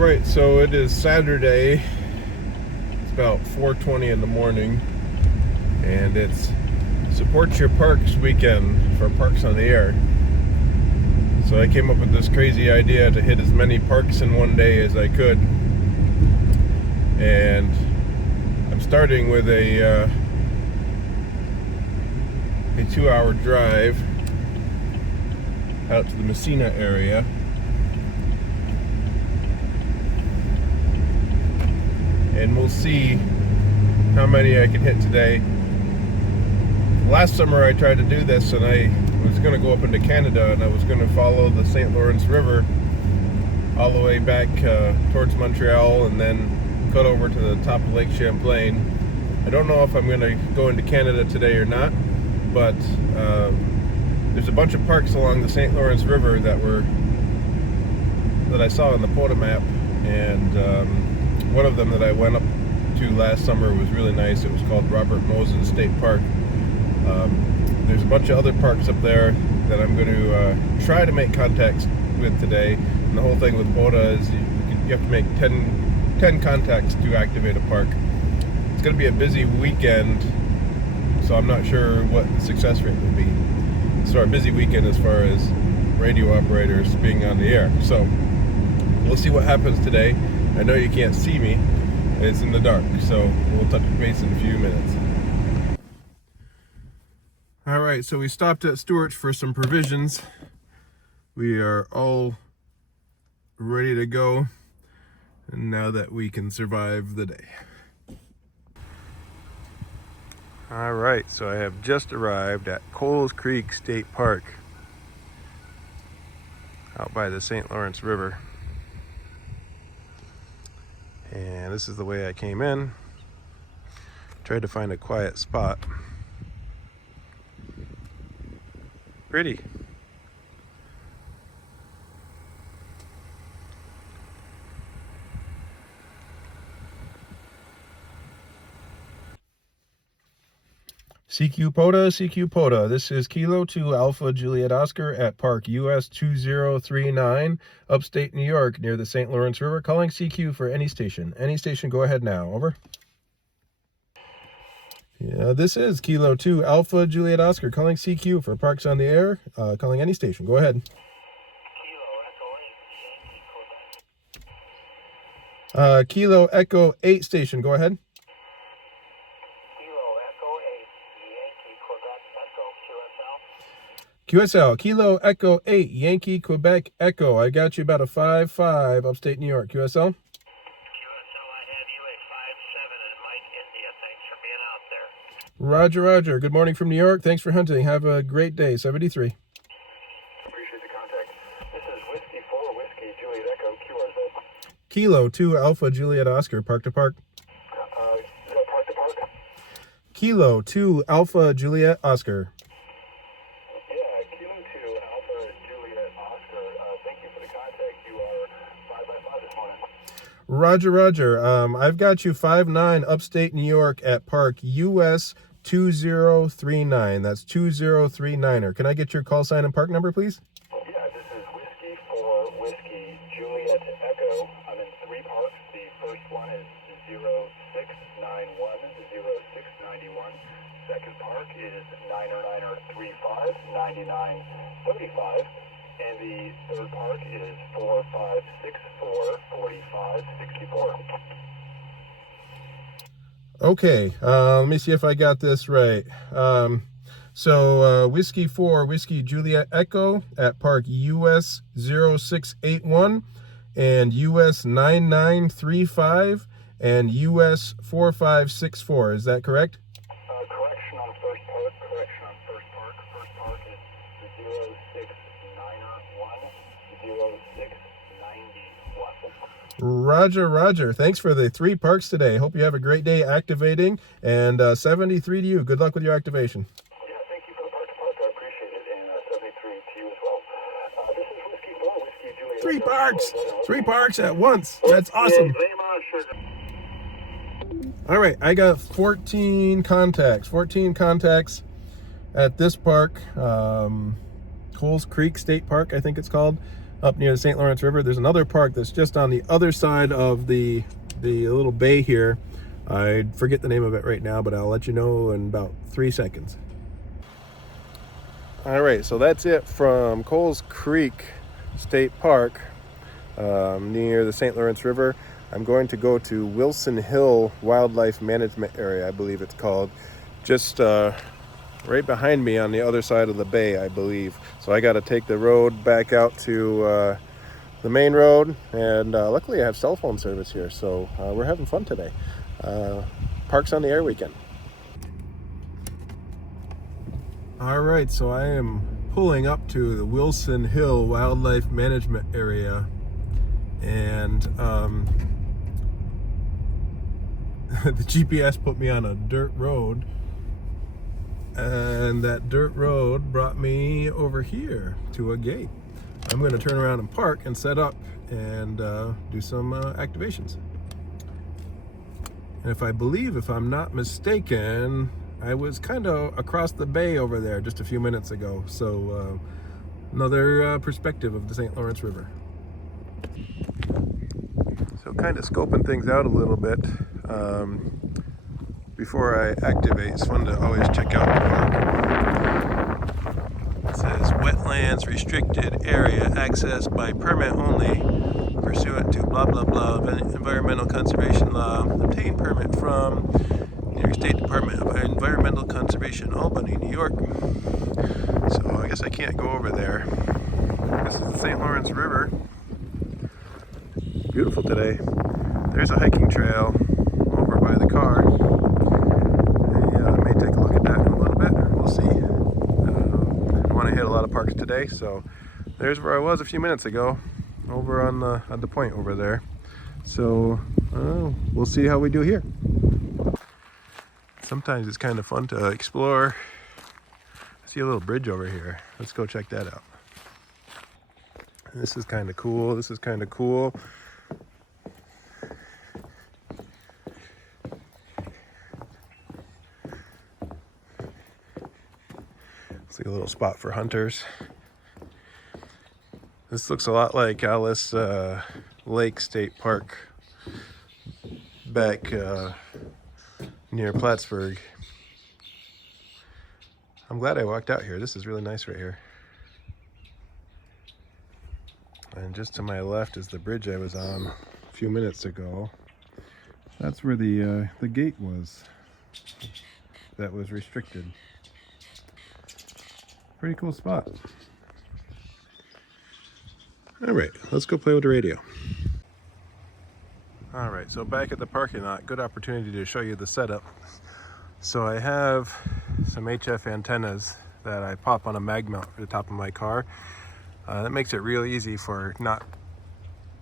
Alright, so it is Saturday. It's about 4:20 in the morning, and it's Support Your Parks weekend for Parks on the Air. So I came up with this crazy idea to hit as many parks in one day as I could. And I'm starting with a 2-hour drive out to the Messina area. And we'll see how many I can hit today. Last summer I tried to do this, and I was going to go up into Canada, and I was going to follow the St. Lawrence River all the way back towards Montreal, and then cut over to the top of Lake Champlain. I don't know if I'm going to go into Canada today or not, but there's a bunch of parks along the St. Lawrence River that I saw on the POTA map, and one of them that I went up to last summer was really nice. It was called Robert Moses State Park. There's a bunch of other parks up there that I'm going to try to make contacts with today. And the whole thing with POTA is you have to make 10 contacts to activate a park. It's going to be a busy weekend, so I'm not sure what the success rate will be. So a busy weekend as far as radio operators being on the air. So we'll see what happens today. I know you can't see me, it's in the dark, so we'll touch base in a few minutes. Alright, so we stopped at Stewart's for some provisions. We are all ready to go, and now that we can survive the day. Alright, so I have just arrived at Coles Creek State Park out by the St. Lawrence River. And this is the way I came in. Tried to find a quiet spot. Pretty. CQ POTA. This is Kilo 2 Alpha Juliet Oscar at Park US 2039, upstate New York, near the St. Lawrence River. Calling CQ for any station. Any station, go ahead now. Over. Yeah, this is Kilo 2 Alpha Juliet Oscar, calling CQ for Parks on the Air. Calling any station. Go ahead. Kilo Echo 8 station. Go ahead. QSL, Kilo Echo 8, Yankee, Quebec, Echo. I got you about a 5-5, upstate New York. QSL? QSL, I have you at 5-7 at Mike, India. Thanks for being out there. Roger, Roger. Good morning from New York. Thanks for hunting. Have a great day. 73. Appreciate the contact. This is Whiskey 4, Whiskey, Juliet Echo, QRZ. Kilo 2 Alpha Juliet Oscar, Park to Park. Is that Park to Park? Kilo 2 Alpha Juliet Oscar. Roger, Roger. I've got you 5-9 upstate New York at Park US 2039. That's 2039er. Can I get your call sign and park number, please? Yeah, this is Whiskey 4, Whiskey, Juliet Echo. I'm in 3 parks. The first one is 0691, 0691. Second park is 9er35, 9935. And the third park is 4564, 4564. Okay, let me see if I got this right. So Whiskey 4, Whiskey Juliet Echo at Park US 0681 and US 9935 and US 4564. Is that correct? Correction on first park. Correction on first park. First park is 0691, 0691. Roger, Roger. Thanks for the 3 parks today. Hope you have a great day activating. And 73 to you. Good luck with your activation. Yeah, thank you for the park to park. I appreciate it. And 73 to you as well. This is Whiskey 4, Whiskey Juliet. 3 parks. 3 parks at once. That's awesome. All right, I got 14 contacts. 14 contacts at this park. Coles Creek State Park, I think it's called. up near the St. Lawrence River. There's another park that's just on the other side of the little bay here. I forget the name of it right now, but I'll let you know in about 3 seconds. All right, so that's it from Coles Creek State Park near the St. Lawrence River. I'm going to go to Wilson Hill Wildlife Management Area, I believe it's called, just right behind me on the other side of the bay, I believe. So I got to take the road back out to the main road, and luckily I have cell phone service here, so we're having fun today. Parks on the Air weekend. All right, so I am pulling up to the Wilson Hill Wildlife Management Area, and the GPS put me on a dirt road, and that dirt road brought me over here to a gate. I'm going to turn around and park and set up and do some activations. And if I'm not mistaken, I was kind of across the bay over there just a few minutes ago. So another perspective of the St. Lawrence River. So kind of scoping things out a little bit. Before I activate, it's fun to always check out the park. It says wetlands restricted area accessed by permit only pursuant to blah blah blah environmental conservation law. Obtain permit from New York State Department of Environmental Conservation, Albany, New York. So I guess I can't go over there. This is the St. Lawrence River. Beautiful today. There's a hiking trail over by the car. I may take a look at that in a little bit. We'll see. I want to hit a lot of parks today, so there's where I was a few minutes ago, over on the point over there. So we'll see how we do here. Sometimes it's kind of fun to explore. I see a little bridge over here. Let's go check that out. This is kind of cool. This is kind of cool. See a little spot for hunters. This looks a lot like Alice Lake State Park back near Plattsburgh. I'm glad I walked out here. This is really nice right here. And just to my left is the bridge I was on a few minutes ago. That's where the gate was that was restricted. Pretty cool spot. All right, let's go play with the radio. All right, so back at the parking lot, good opportunity to show you the setup. So I have some HF antennas that I pop on a mag mount for the top of my car. That makes it real easy for not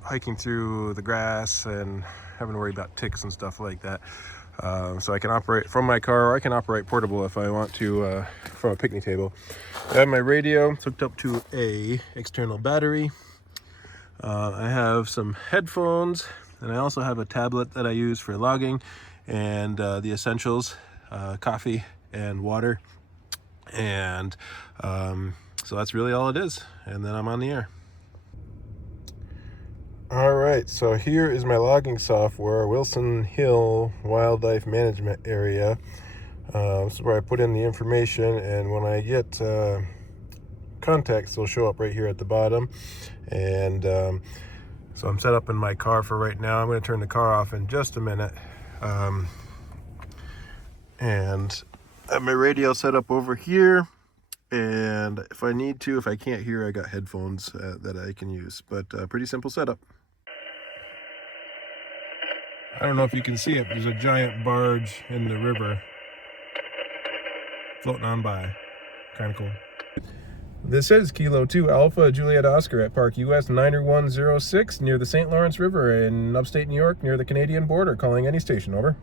hiking through the grass and having to worry about ticks and stuff like that. So I can operate from my car, or I can operate portable if I want to from a picnic table. I have my radio hooked up to a external battery. I have some headphones, and I also have a tablet that I use for logging and the essentials, coffee and water. And so that's really all it is. And then I'm on the air. All right, so here is my logging software, Wilson Hill Wildlife Management Area. This is where I put in the information, and when I get contacts, they'll show up right here at the bottom. And so I'm set up in my car for right now. I'm going to turn the car off in just a minute. And I have my radio set up over here. And if I need to, if I can't hear, I got headphones that I can use. But pretty simple setup. I don't know if you can see it, but there's a giant barge in the river floating on by. Kind of cool. This is Kilo 2 Alpha Juliet Oscar at Park US 90106 near the St. Lawrence River in upstate New York near the Canadian border. Calling any station, over.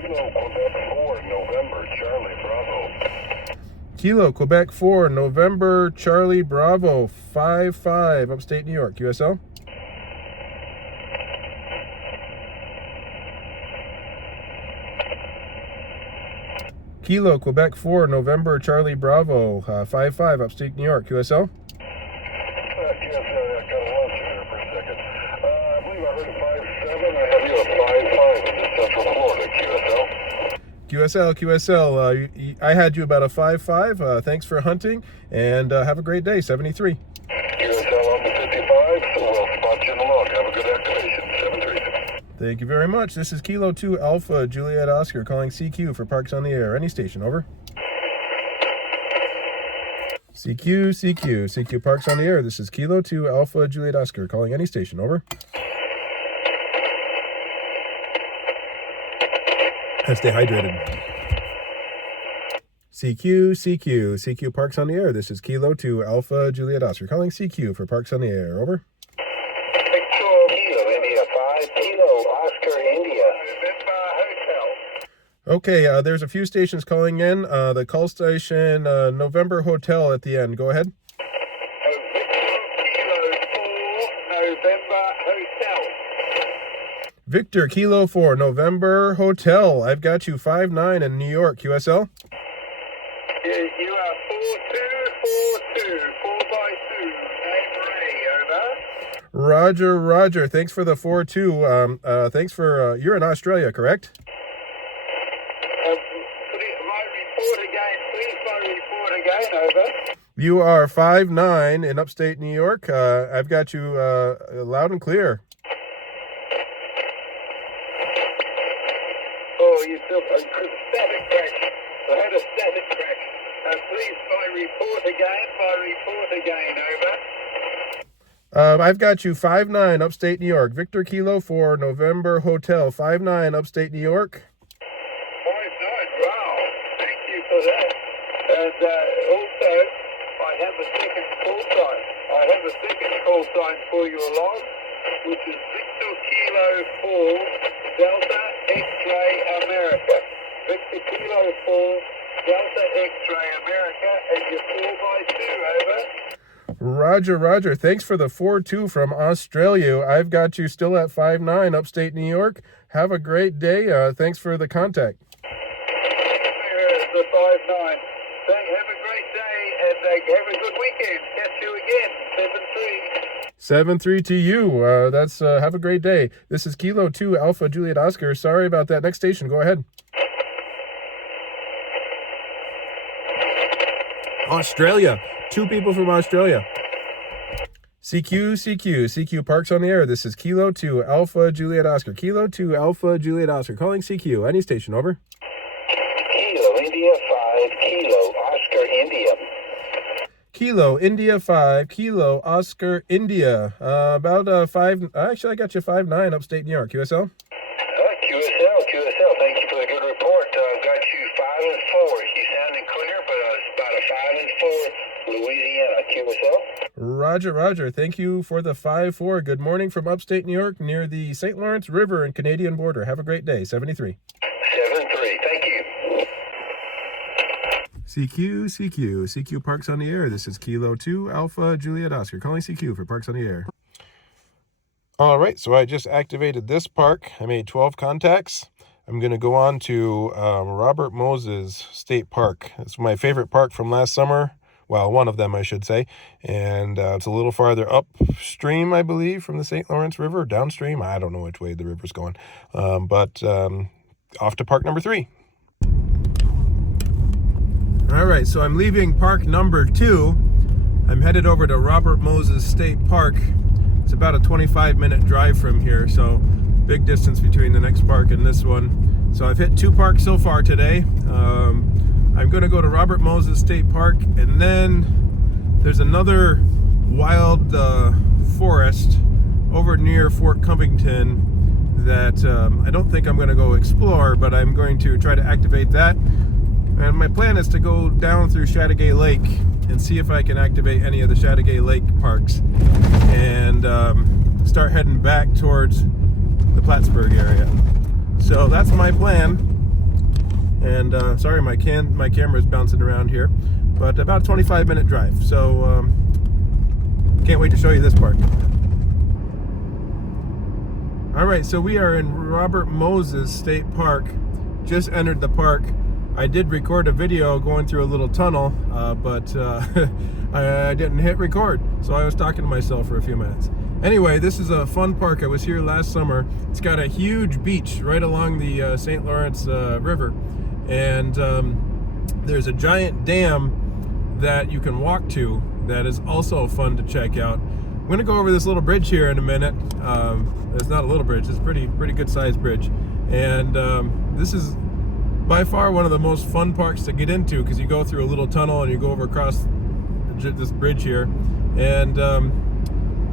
Kilo Quebec 4, November, Charlie Bravo. Kilo Quebec 4 November Charlie Bravo 55 upstate New York, USL. Kilo Quebec 4 November Charlie Bravo 55 upstate New York, USL. QSL, I had you about a 5.5. Thanks for hunting, and have a great day. 73. QSL on the 55, so we'll spot you in the log. Have a good activation. 73. Thank you very much. This is Kilo 2 Alpha Juliet Oscar calling CQ for Parks on the Air. Any station, over. CQ Parks on the Air. This is Kilo 2 Alpha Juliet Oscar calling any station, over. And stay hydrated. CQ Parks on the Air. This is Kilo 2 Alpha Juliet Oscar calling CQ for Parks on the Air, over. Victor Kilo India 5 Kilo Oscar India. Hotel. Okay, there's a few stations calling in. The call station November Hotel at the end. Go ahead. Victor Kilo 4 November Victor Kilo 4 Hotel. November Hotel. I've got you 5.9 in New York. QSL. You are 4242 4x2. Name Ray, over. Roger. Thanks for the 4-2. Thanks for, you're in Australia, correct? My report again, please. My report again, over. You are 5.9 in upstate New York. I've got you loud and clear. Oh, you still a static crack. I had a static crack. Please, my report again, over. I've got you 5.9 upstate New York. Victor Kilo 4 November Hotel. 5.9 upstate New York. 5-9, wow. Thank you for that. And also, I have a second call sign for your log, which is Victor Kilo 4 Delta X-Ray America. Victor Kilo 4 Delta X-Ray America, and your 4x2, over. Roger. Thanks for the 4-2 from Australia. I've got you still at 5.9 upstate New York. Have a great day. Thanks for the contact. The 5-9. Have a great day, and have a good weekend. Catch you again. 7-3. 7-3 to you. That's have a great day. This is Kilo 2 Alpha Juliet Oscar. Sorry about that. Next station. Go ahead. Australia. 2 people from Australia. CQ Parks on the Air. This is Kilo 2 Alpha Juliet Oscar. Kilo 2 Alpha Juliet Oscar calling CQ. Any station, over. Kilo India 5 Kilo Oscar India. Kilo India 5 Kilo Oscar India. About 5. Actually, I got you 5.9 upstate New York. QSL. QSL. Thank you for the good report. I've got you 5 and 4. You sounding clear, but it's about a 5 and 4 Louisiana. QSL. Roger. Thank you for the 5-4. Good morning from upstate New York near the St. Lawrence River and Canadian border. Have a great day. 73. 7-3. Thank you. CQ Parks on the Air. This is Kilo 2 Alpha Juliet Oscar calling CQ for Parks on the Air. All right, so I just activated this park. I made 12 contacts. I'm going to go on to Robert Moses State Park. It's my favorite park from last summer. Well, one of them, I should say. And it's a little farther upstream, I believe, from the St. Lawrence River. Downstream, I don't know which way the river's going. But off to park number 3. All right, so I'm leaving park number 2. I'm headed over to Robert Moses State Park. It's about a 25-minute drive from here, so big distance between the next park and this one. So I've hit 2 parks so far today. I'm going to go to Robert Moses State Park, and then there's another wild forest over near Fort Covington that I don't think I'm going to go explore, but I'm going to try to activate that. And my plan is to go down through Chateauguay Lake and see if I can activate any of the Chateauguay Lake parks and start heading back towards the Plattsburgh area. So that's my plan. And sorry, my camera is bouncing around here, but about a 25-minute drive. So can't wait to show you this park. All right, so we are in Robert Moses State Park. Just entered the park. I did record a video going through a little tunnel, but I didn't hit record, so I was talking to myself for a few minutes. Anyway, this is a fun park. I was here last summer. It's got a huge beach right along the St. Lawrence River, And there's a giant dam that you can walk to that is also fun to check out. I'm gonna go over this little bridge here in a minute. It's not a little bridge, it's a pretty good sized bridge. And this is by far one of the most fun parks to get into, because you go through a little tunnel and you go over across this bridge here. And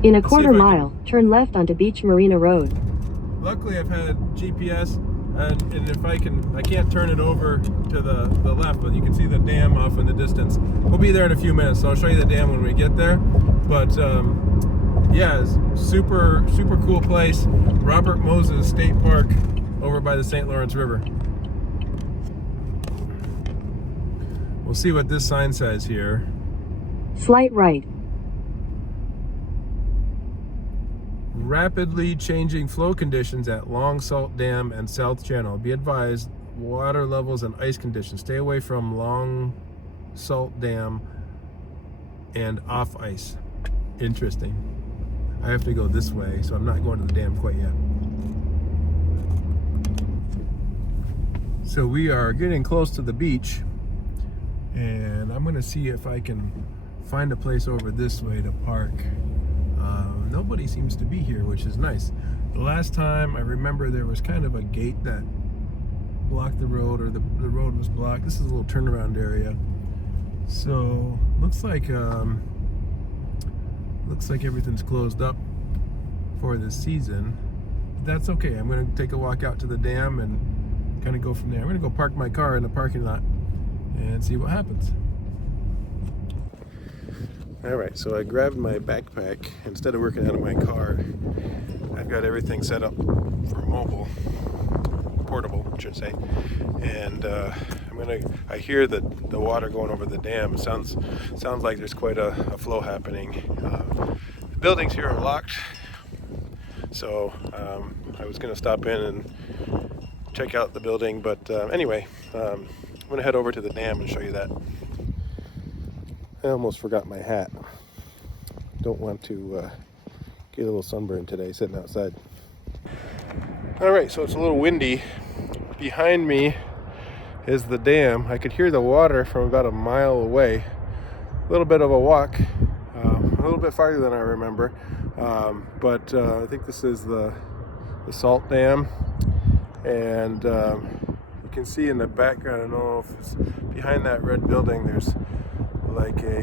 in a quarter mile, turn left onto Beach Marina Road. Luckily I've had GPS, and if I can't turn it over to the left, but you can see the dam off in the distance. We'll be there in a few minutes, so I'll show you the dam when we get there. But yeah, it's super cool place. Robert Moses State Park over by the St. Lawrence River. We'll see what this sign says here. Slight right. Rapidly changing flow conditions at Long Salt Dam and South Channel. Be advised, water levels and ice conditions. Stay away from Long Salt Dam and off ice. Interesting. I have to go this way, so I'm not going to the dam quite yet. So we are getting close to the beach, and I'm going to see if I can find a place over this way to park. Nobody seems to be here, which is nice. The last time I remember there was kind of a gate that blocked the road, or the road was blocked. This is a little turnaround area. So looks like everything's closed up for this season. That's okay. I'm going to take a walk out to the dam and kind of go from there. I'm going to go park my car in the parking lot and see what happens. All right, so I grabbed my backpack. Instead of working out of my car, I've got everything set up for mobile, portable, I should say. And I hear the water going over the dam. It sounds like there's quite a flow happening. The buildings here are locked, so I was gonna stop in and check out the building, but anyway, I'm gonna head over to the dam and show you that. I almost forgot my hat. Don't want to get a little sunburn today sitting outside. All right, so it's a little windy. Behind me is the dam. I could hear the water from about a mile away. A little bit of a walk, a little bit farther than I remember. But I think this is the salt dam. And you can see in the background, I don't know if it's behind that red building, there's like a,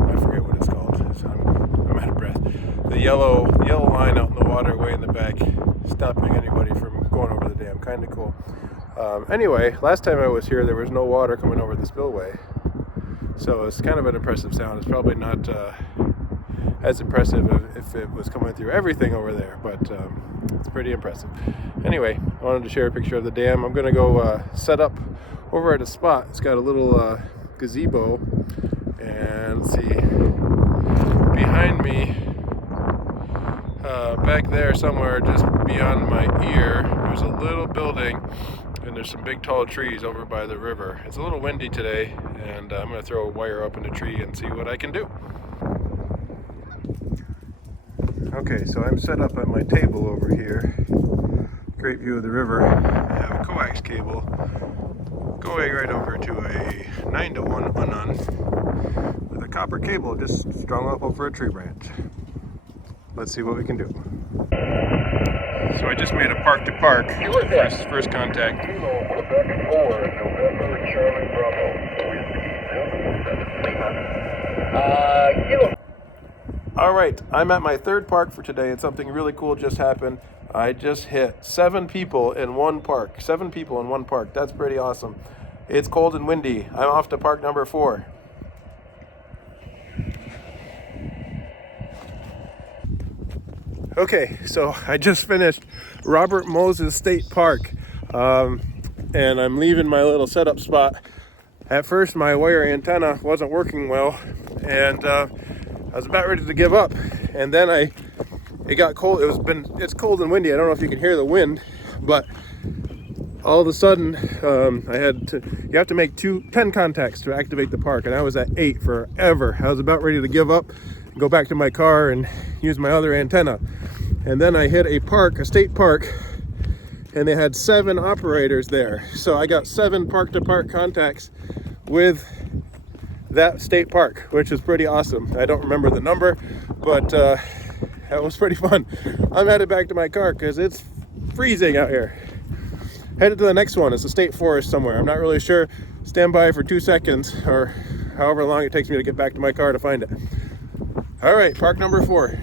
I forget what it's called. I'm out of breath. The yellow line out in the water way in the back, stopping anybody from going over the dam. Kind of cool. Anyway, last time I was here, there was no water coming over the spillway. So it's kind of an impressive sound. It's probably not as impressive if it was coming through everything over there, but it's pretty impressive. Anyway, I wanted to share a picture of the dam. I'm going to go set up over at a spot. It's got a little gazebo, and let's see, behind me, back there somewhere just beyond my ear, there's a little building, and there's some big tall trees over by the river. It's a little windy today, and I'm going to throw a wire up in the tree and see what I can do. Okay, so I'm set up at my table over here. Great view of the river. I have a coax cable going right over to a 9-to-1 Unan with a copper cable just strung up over a tree branch. Let's see what we can do. So I just made a park to park. First contact. All right, I'm at my third park for today, and something really cool just happened. I just hit 7 people in one park. 7 people in one park. That's pretty awesome. It's cold and windy. I'm off to park number 4. Okay, so I just finished Robert Moses State Park, and I'm leaving my little setup spot. At first, my wire antenna wasn't working well, and I was about ready to give up. And then it got cold. It's cold and windy. I don't know if you can hear the wind, but all of a sudden, you have to make 10 contacts to activate the park, and I was at 8 forever. I was about ready to give up, go back to my car and use my other antenna. And then I hit a state park, and they had 7 operators there. So I got 7 park-to-park contacts with that state park, which is pretty awesome. I don't remember the number, but that was pretty fun. I'm headed back to my car because it's freezing out here. Headed to the next one. It's a state forest somewhere. I'm not really sure. Stand by for 2 seconds or however long it takes me to get back to my car to find it. All right, park number 4.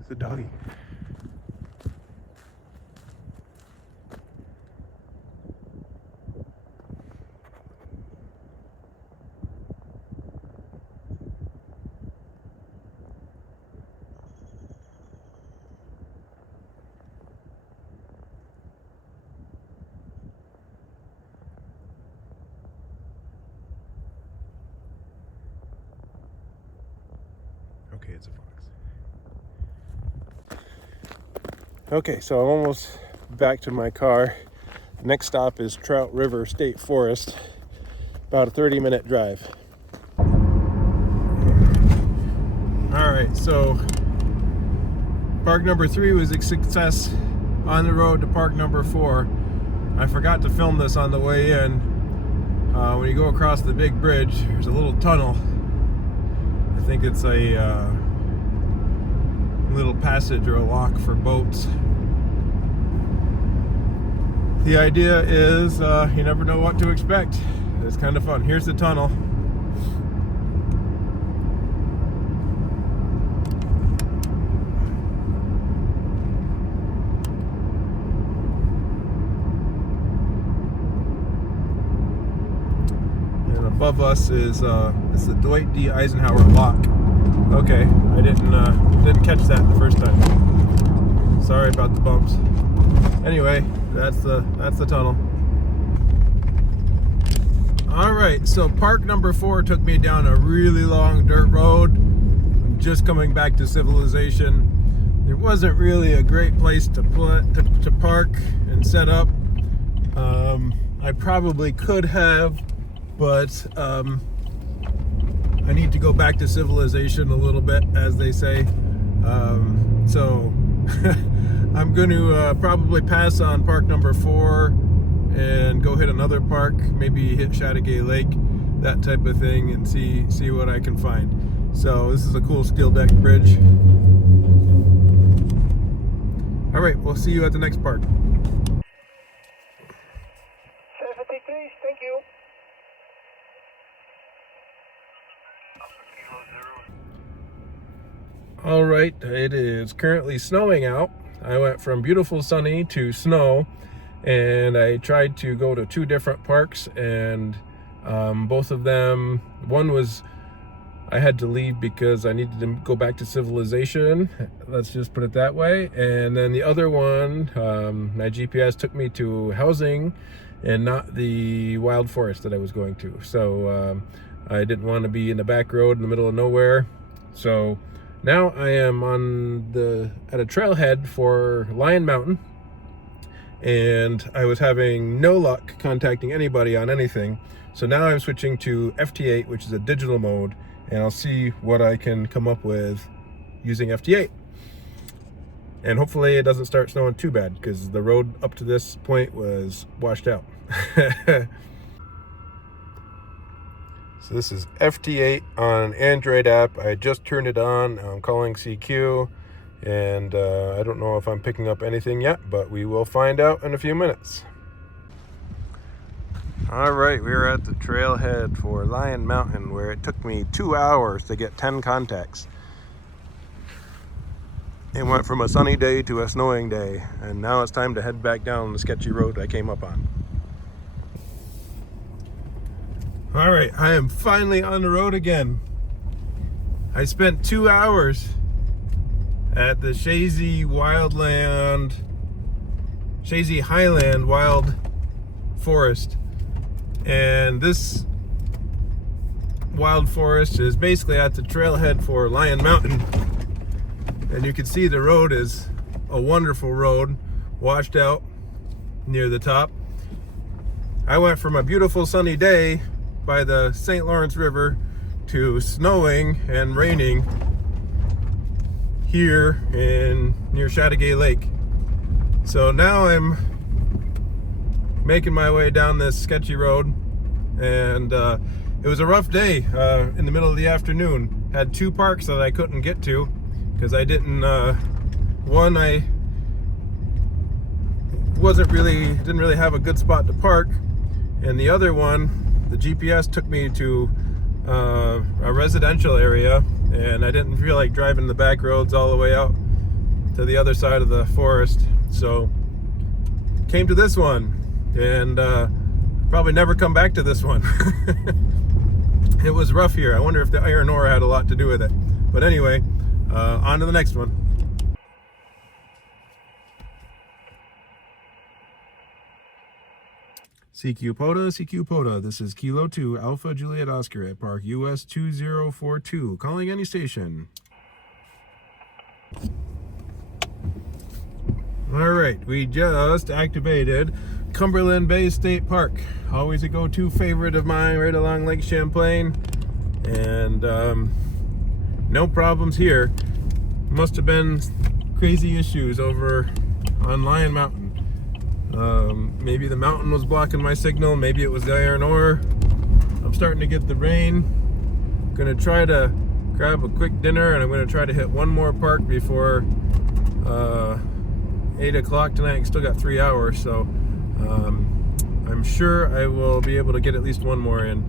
It's a doggy. Okay, it's a fox. Okay, so I'm almost back to my car. Next stop is Trout River State Forest. About a 30-minute drive. All right, so park number 3 was a success. On the road to park number 4. I forgot to film this on the way in. When you go across the big bridge, there's a little tunnel. I think it's a little passage or a lock for boats. The idea is you never know what to expect. It's kind of fun. Here's the tunnel. And above us is it's the Dwight D. Eisenhower lock. Okay, I didn't catch that the first time. Sorry about the bumps. Anyway, that's the tunnel. All right, so park number 4 took me down a really long dirt road. I'm just coming back to civilization. There wasn't really a great place to park and set up. I probably could have, but I need to go back to civilization a little bit, as they say. So I'm going to probably pass on park number 4 and go hit another park, maybe hit Chateauguay Lake, that type of thing, and see what I can find. So this is a cool steel deck bridge. All right, we'll see you at the next park. 70 please, thank you. All right, it is currently snowing out. I went from beautiful sunny to snow, and I tried to go to 2 different parks, and both of them, one was I had to leave because I needed to go back to civilization, let's just put it that way, and then the other one, my GPS took me to housing and not the wild forest that I was going to. So I didn't want to be in the back road in the middle of nowhere. So now I am at a trailhead for Lion Mountain, and I was having no luck contacting anybody on anything. So now I'm switching to FT8, which is a digital mode, and I'll see what I can come up with using FT8. And hopefully it doesn't start snowing too bad, because the road up to this point was washed out. So this is FT8 on an Android app. I just turned it on. I'm calling CQ, and I don't know if I'm picking up anything yet, but we will find out in a few minutes. All right, we're at the trailhead for Lion Mountain, where it took me 2 hours to get 10 contacts. It went from a sunny day to a snowing day, and now it's time to head back down the sketchy road I came up on. All right, I am finally on the road again. I spent 2 hours at the Chazy Highland Wild Forest. And this wild forest is basically at the trailhead for Lion Mountain. And you can see the road is a wonderful road, washed out near the top. I went from a beautiful sunny day by the St. Lawrence River to snowing and raining here near Chateauguay Lake. So now I'm making my way down this sketchy road, and it was a rough day in the middle of the afternoon. Had two parks that I couldn't get to because I didn't one, I didn't really have a good spot to park, and the other one, the GPS took me to a residential area, and I didn't feel like driving the back roads all the way out to the other side of the forest, so came to this one, and probably never come back to this one. It was rough here. I wonder if the iron ore had a lot to do with it, but anyway, on to the next one. CQ POTA, this is Kilo 2 Alpha Juliet Oscar at Park US 2042, calling any station. Alright, we just activated Cumberland Bay State Park. Always a go-to favorite of mine right along Lake Champlain, and no problems here. Must have been crazy issues over on Lion Mountain. Maybe the mountain was blocking my signal, maybe it was the iron ore. I'm starting to get the rain. I'm gonna try to grab a quick dinner, and I'm gonna try to hit one more park before 8 o'clock tonight. I still got 3 hours, so I'm sure I will be able to get at least one more in,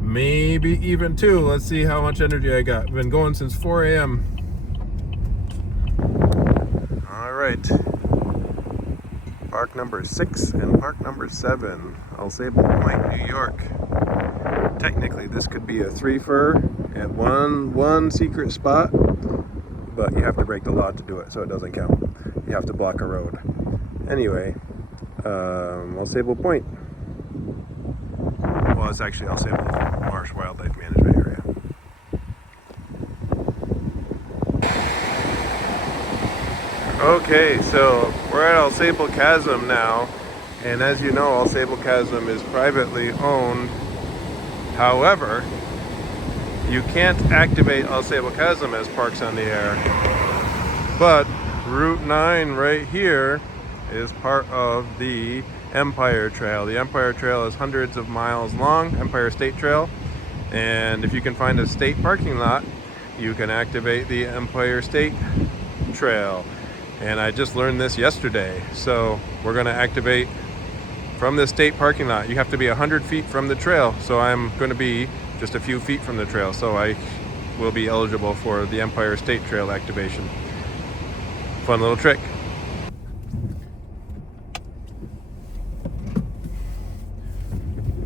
maybe even two. Let's see how much energy I got. I've been going since 4 a.m. All right. Park number 6 and park number 7, Al Sable Point, New York. Technically, this could be a three-fer at one secret spot, but you have to break the law to do it, so it doesn't count. You have to block a road. Anyway, Al Sable Point. Well, it's actually Al Sable Marsh Wildlife Management Area. Okay, so we're at Al Sable Chasm now, and as you know, Al Sable Chasm is privately owned. However, you can't activate Al Sable Chasm as parks on the air, but Route 9 right here is part of the Empire Trail. The Empire Trail is hundreds of miles long, Empire State Trail, and if you can find a state parking lot, you can activate the Empire State Trail. And I just learned this yesterday, so we're going to activate from the state parking lot. You have to be 100 feet from the trail, so I'm going to be just a few feet from the trail, so I will be eligible for the Empire State Trail activation. Fun little trick.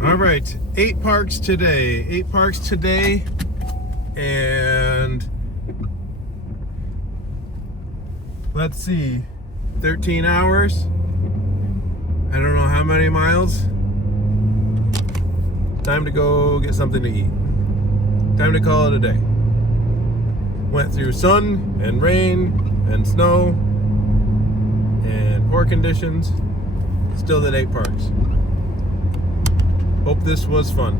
All right, 8 parks today, and let's see, 13 hours. I don't know how many miles. Time to go get something to eat. Time to call it a day. Went through sun and rain and snow and poor conditions. Still did 8 parks. Hope this was fun.